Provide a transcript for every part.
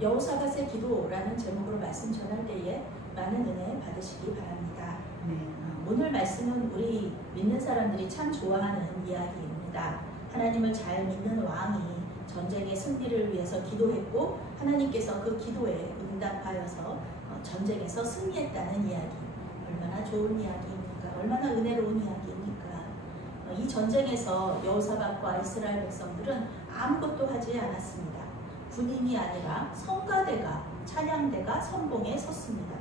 여호사밧의 기도라는 제목으로 말씀 전할 때에 많은 은혜 받으시기 바랍니다. 오늘 말씀은 우리 믿는 사람들이 참 좋아하는 이야기입니다. 하나님을 잘 믿는 왕이 전쟁의 승리를 위해서 기도했고 하나님께서 그 기도에 응답하여서 전쟁에서 승리했다는 이야기. 얼마나 좋은 이야기입니까? 얼마나 은혜로운 이야기입니까? 이 전쟁에서 여호사밧과 이스라엘 백성들은 아무것도 하지 않았습니다. 군인이 아니라 성가대가, 찬양대가 선봉에 섰습니다.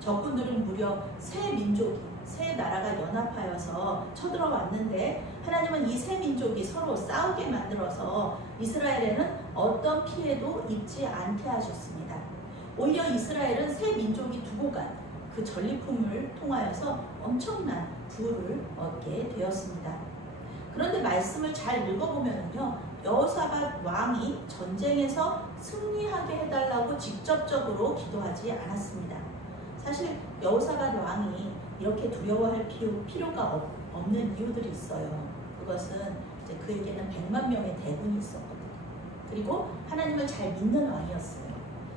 적군들은 무려 세 민족이, 세 나라가 연합하여서 쳐들어왔는데 하나님은 이 세 민족이 서로 싸우게 만들어서 이스라엘에는 어떤 피해도 입지 않게 하셨습니다. 오히려 이스라엘은 세 민족이 두고 간 그 전리품을 통하여서 엄청난 부를 얻게 되었습니다. 그런데 말씀을 잘 읽어보면요, 여호사밧 왕이 전쟁에서 승리하게 해달라고 직접적으로 기도하지 않았습니다. 사실 여호사밧 왕이 이렇게 두려워할 필요가 없는 이유들이 있어요. 그것은 이제 그에게는 100만 명의 대군이 있었거든요. 그리고 하나님을 잘 믿는 왕이었어요.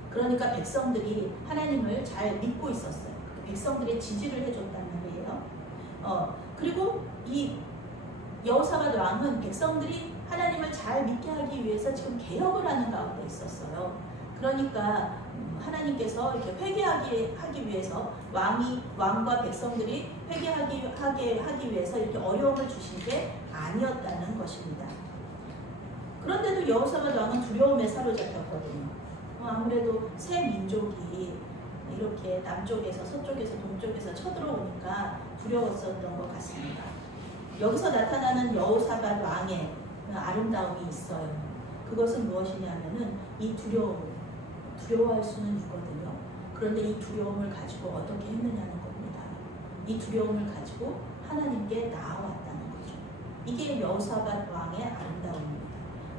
그러니까 백성들이 하나님을 잘 믿고 있었어요. 백성들의 지지를 해줬단 말이에요. 그리고 이 여호사밧 왕은 백성들이 하나님을 잘 믿게 하기 위해서 지금 개혁을 하는 가운데 있었어요. 그러니까 하나님께서 이렇게 회개하게 하기 위해서 왕과 백성들이 회개하게 하기 위해서 이렇게 어려움을 주신 게 아니었다는 것입니다. 그런데도 여호사밧 왕은 두려움에 사로잡혔거든요. 아무래도 새 민족이 이렇게 남쪽에서 서쪽에서 동쪽에서 쳐들어오니까 두려웠었던 것 같습니다. 여기서 나타나는 여호사밧 왕의 아름다움이 있어요. 그것은 무엇이냐면은 이 두려워할 수는 있거든요. 그런데 이 두려움을 가지고 어떻게 했느냐는 겁니다. 이 두려움을 가지고 하나님께 나아왔다는 거죠. 이게 여호사밧 왕의 아름다움입니다.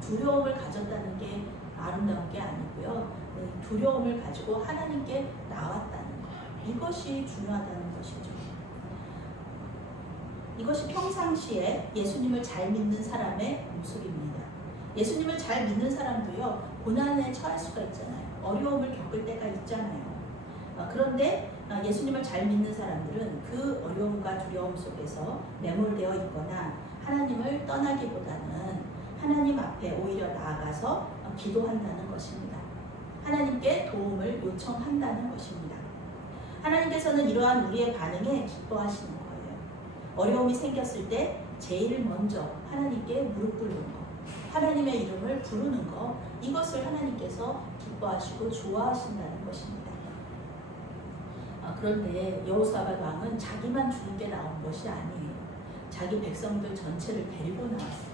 두려움을 가졌다는 게 아름다운 게 아니고요. 두려움을 가지고 하나님께 나왔다는 것. 이것이 중요하다는 것이죠. 이것이 평상시에 예수님을 잘 믿는 사람의 모습입니다. 예수님을 잘 믿는 사람도요, 고난에 처할 수가 있잖아요. 어려움을 겪을 때가 있잖아요. 그런데 예수님을 잘 믿는 사람들은 그 어려움과 두려움 속에서 매몰되어 있거나 하나님을 떠나기보다는 하나님 앞에 오히려 나아가서 기도한다는 것입니다. 하나님께 도움을 요청한다는 것입니다. 하나님께서는 이러한 우리의 반응에 기뻐하시는 거예요. 어려움이 생겼을 때 제일 먼저 하나님께 무릎 꿇는 것, 하나님의 이름을 부르는 것, 이것을 하나님께서 기뻐하시고 좋아하신다는 것입니다. 그런데 여호사밧 왕은 자기만 죽게 나온 것이 아니에요. 자기 백성들 전체를 데리고 나왔어요.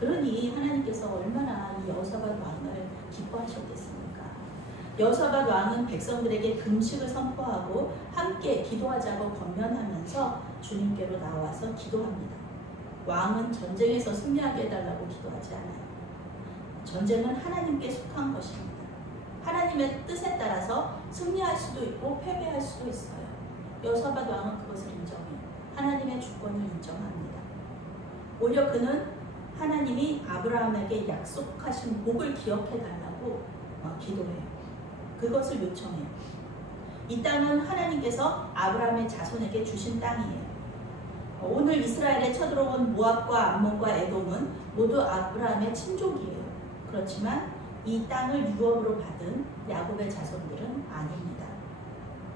그러니 하나님께서 얼마나 이 여호사밧 왕을 기뻐하셨겠습니까? 여호사밧 왕은 백성들에게 금식을 선포하고 함께 기도하자고 권면하면서 주님께로 나와서 기도합니다. 왕은 전쟁에서 승리하게 해달라고 기도하지 않아요. 전쟁은 하나님께 속한 것입니다. 하나님의 뜻에 따라서 승리할 수도 있고 패배할 수도 있어요. 여호사밧 왕은 그것을 인정해요. 하나님의 주권을 인정합니다. 오히려 그는 하나님이 아브라함에게 약속하신 복을 기억해달라고 기도해요. 그것을 요청해요. 이 땅은 하나님께서 아브라함의 자손에게 주신 땅이에요. 오늘 이스라엘에 쳐들어온 모압과 암몬과 에돔은 모두 아브라함의 친족이에요. 그렇지만 이 땅을 유업으로 받은 야곱의 자손들은 아닙니다.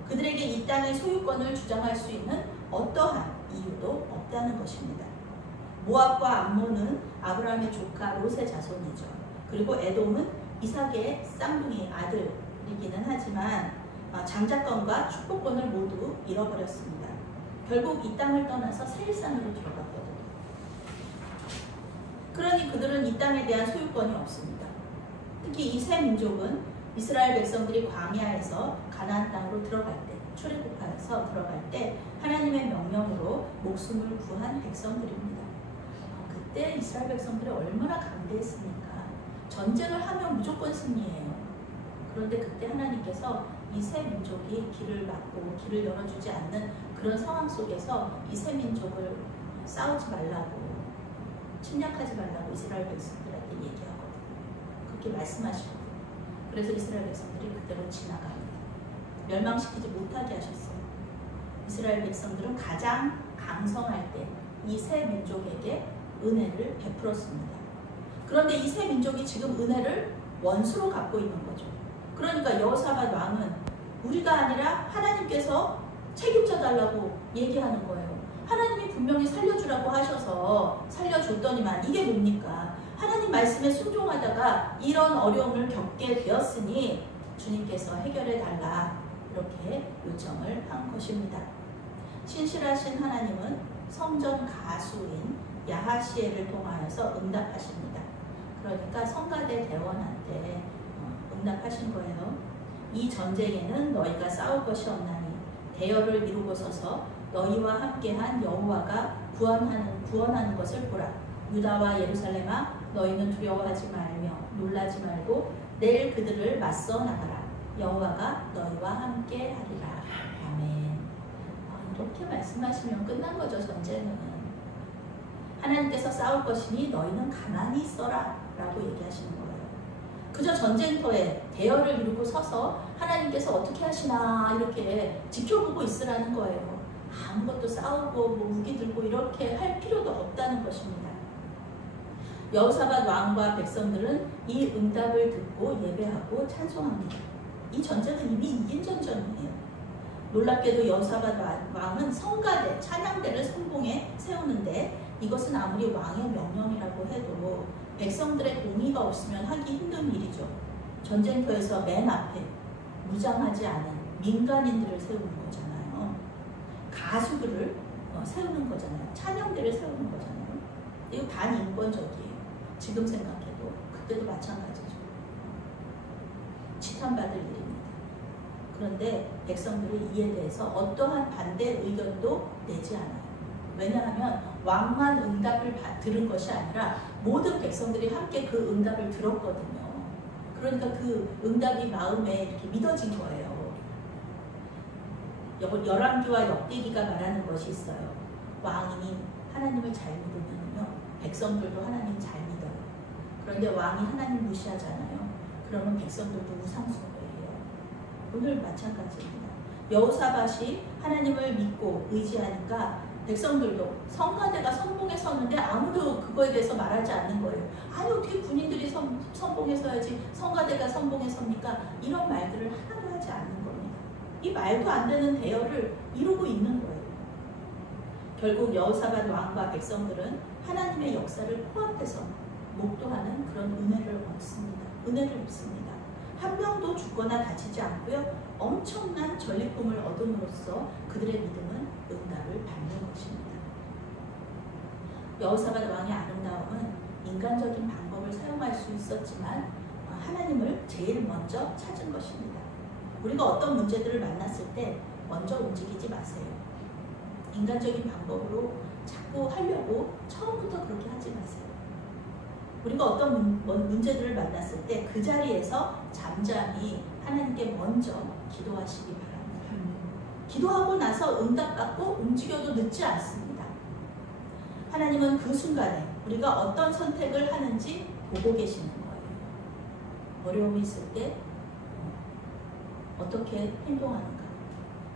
그들에게 이 땅의 소유권을 주장할 수 있는 어떠한 이유도 없다는 것입니다. 모압과 암몬은 아브라함의 조카 롯의 자손이죠. 그리고 에돔은 이삭의 쌍둥이 아들이기는 하지만 장자권과 축복권을 모두 잃어버렸습니다. 결국 이 땅을 떠나서 세일산으로 들어갔거든요. 그러니 그들은 이 땅에 대한 소유권이 없습니다. 특히 이 세 민족은 이스라엘 백성들이 광야에서 가나안 땅으로 들어갈 때, 출애굽하여서 들어갈 때 하나님의 명령으로 목숨을 구한 백성들입니다. 그때 이스라엘 백성들이 얼마나 강대했습니까? 전쟁을 하면 무조건 승리해요. 그런데 그때 하나님께서 이 세 민족이 길을 막고 길을 열어주지 않는 그런 상황 속에서 이 세 민족을 싸우지 말라고, 침략하지 말라고 이스라엘 백성들한테 얘기하거든요. 그렇게 말씀하시거든요. 그래서 이스라엘 백성들이 그대로 지나갑니다. 멸망시키지 못하게 하셨어요. 이스라엘 백성들은 가장 강성할 때 이 세 민족에게 은혜를 베풀었습니다. 그런데 이 세 민족이 지금 은혜를 원수로 갖고 있는 거죠. 그러니까 여호사밧 왕은 우리가 아니라 하나님께서 책임져 달라고 얘기하는 거예요. 하나님이 분명히 살려주라고 하셔서 살려줬더니만 이게 뭡니까? 하나님 말씀에 순종하다가 이런 어려움을 겪게 되었으니 주님께서 해결해 달라 이렇게 요청을 한 것입니다. 신실하신 하나님은 성전 가수인 야하시엘을 통하여서 응답하십니다. 그러니까 성가대 대원한테 응답하신 거예요. 이 전쟁에는 너희가 싸울 것이 없나니 대열을 이루고 서서 너희와 함께한 여호와가 구원하는 것을 보라. 유다와 예루살렘아 너희는 두려워하지 말며 놀라지 말고 내일 그들을 맞서 나가라. 여호와가 너희와 함께하리라. 아멘. 이렇게 말씀하시면 끝난 거죠. 전쟁은. 하나님께서 싸울 것이니 너희는 가만히 있어라 라고 얘기하시는 거예요. 그저 전쟁터에 대열을 이루고 서서 하나님께서 어떻게 하시나 이렇게 지켜보고 있으라는 거예요. 아무것도 싸우고 뭐 무기 들고 이렇게 할 필요도 없다는 것입니다. 여호사밧 왕과 백성들은 이 응답을 듣고 예배하고 찬송합니다. 이 전쟁은 이미 이긴 전쟁이에요. 놀랍게도 여호사밧 왕은 성가대, 찬양대를 성공에 세우는데 이것은 아무리 왕의 명령이라고 해도 백성들의 동의가 없으면 하기 힘든 일이죠. 전쟁터에서 맨 앞에 무장하지 않은 민간인들을 세우는 거잖아요. 가수들을 세우는 거잖아요. 찬양대를 세우는 거잖아요. 이거 반인권적이에요. 지금 생각해도 그때도 마찬가지죠. 지탄받을 일입니다. 그런데 백성들이 이에 대해서 어떠한 반대 의견도 내지 않아요. 왜냐하면 왕만 응답을 들은 것이 아니라 모든 백성들이 함께 그 응답을 들었거든요. 그러니까 그 응답이 마음에 이렇게 믿어진 거예요. 열왕기와 역대기가 말하는 것이 있어요. 왕이 하나님을 잘 믿으면요, 백성들도 하나님 잘 믿어요. 그런데 왕이 하나님 무시하잖아요. 그러면 백성들도 우상숭배해요. 오늘 마찬가지입니다. 여호사밧이 하나님을 믿고 의지하니까 백성들도 성가대가 선봉에 섰는데 아무도 그거에 대해서 말하지 않는 거예요. 아니 어떻게 군인들이 선봉에 서야지 성가대가 선봉에 섭니까? 이런 말들을 하나도 하지 않는 겁니다. 이 말도 안 되는 대열을 이루고 있는 거예요. 결국 여호사밧 왕과 백성들은 하나님의 역사를 코앞에서 목도하는 그런 은혜를 얻습니다. 은혜를 입습니다. 한 명도 죽거나 다치지 않고요. 엄청난 전리품을 얻음으로써 그들의 믿음은 응답을 받는 것입니다. 여호사밧 왕의 아름다움은 인간적인 방법을 사용할 수 있었지만 하나님을 제일 먼저 찾은 것입니다. 우리가 어떤 문제들을 만났을 때 먼저 움직이지 마세요. 인간적인 방법으로 자꾸 하려고 처음부터 그렇게 하지 마세요. 우리가 어떤 문제들을 만났을 때 그 자리에서 잠잠히 하나님께 먼저 기도하시기 바랍니다. 기도하고 나서 응답받고 움직여도 늦지 않습니다. 하나님은 그 순간에 우리가 어떤 선택을 하는지 보고 계시는 거예요. 어려움이 있을 때 어떻게 행동하는가?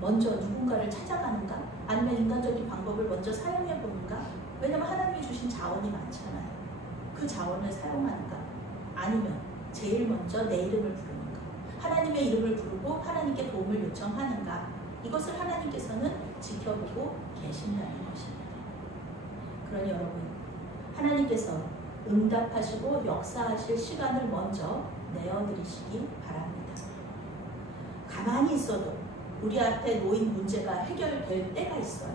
먼저 누군가를 찾아가는가? 아니면 인간적인 방법을 먼저 사용해 보는가? 왜냐하면 하나님이 주신 자원이 많잖아요. 그 자원을 사용하는가? 아니면 제일 먼저 내 이름을 부르는가? 하나님의 이름을 부르고 하나님께 도움을 요청하는가? 이것을 하나님께서는 지켜보고 계신다는 것입니다. 그러니 여러분, 하나님께서 응답하시고 역사하실 시간을 먼저 내어드리시기 바랍니다. 가만히 있어도 우리 앞에 놓인 문제가 해결될 때가 있어요.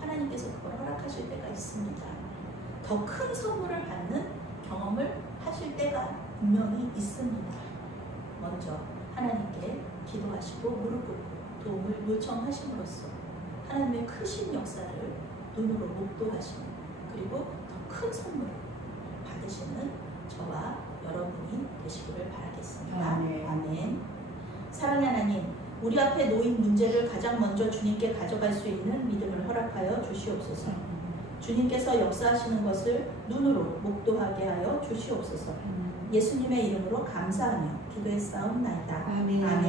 하나님께서 그걸 허락하실 때가 있습니다. 더 큰 선물을 받는 경험을 하실 때가 분명히 있습니다. 먼저 하나님께 기도하시고 무릎 꿇고 도움을 요청하심으로써 하나님의 크신 역사를 눈으로 목도하시는, 그리고 더 큰 선물을 받으시는 저와 여러분이 되시기를 바라겠습니다. 아멘. 사랑의 하나님, 우리 앞에 놓인 문제를 가장 먼저 주님께 가져갈 수 있는 믿음을 허락하여 주시옵소서. 주님께서 역사하시는 것을 눈으로 목도하게 하여 주시옵소서. 예수님의 이름으로 감사하며 기도했사옵나이다. 아멘. 아멘.